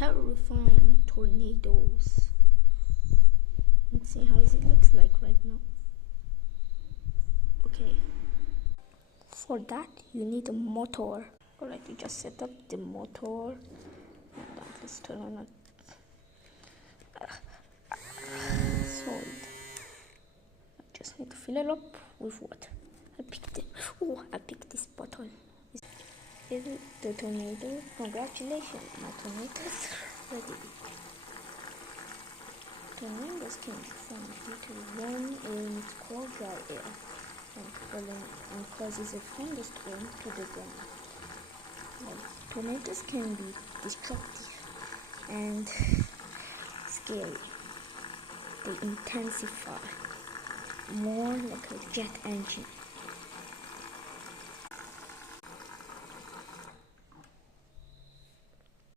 terrifying tornadoes. Let's see how it looks like right now. Okay, for that you need a motor. Alright, you just set up the motor. Let's turn on it. Sold. I just need to fill it up with water. I picked this bottle. Is it the tornado? Congratulations, my tornado is ready. Tornadoes can be formed due to warm air meets cold dry air and causes a thunderstorm to the ground. Tornadoes can be destructive and scary. They intensify more like a jet engine.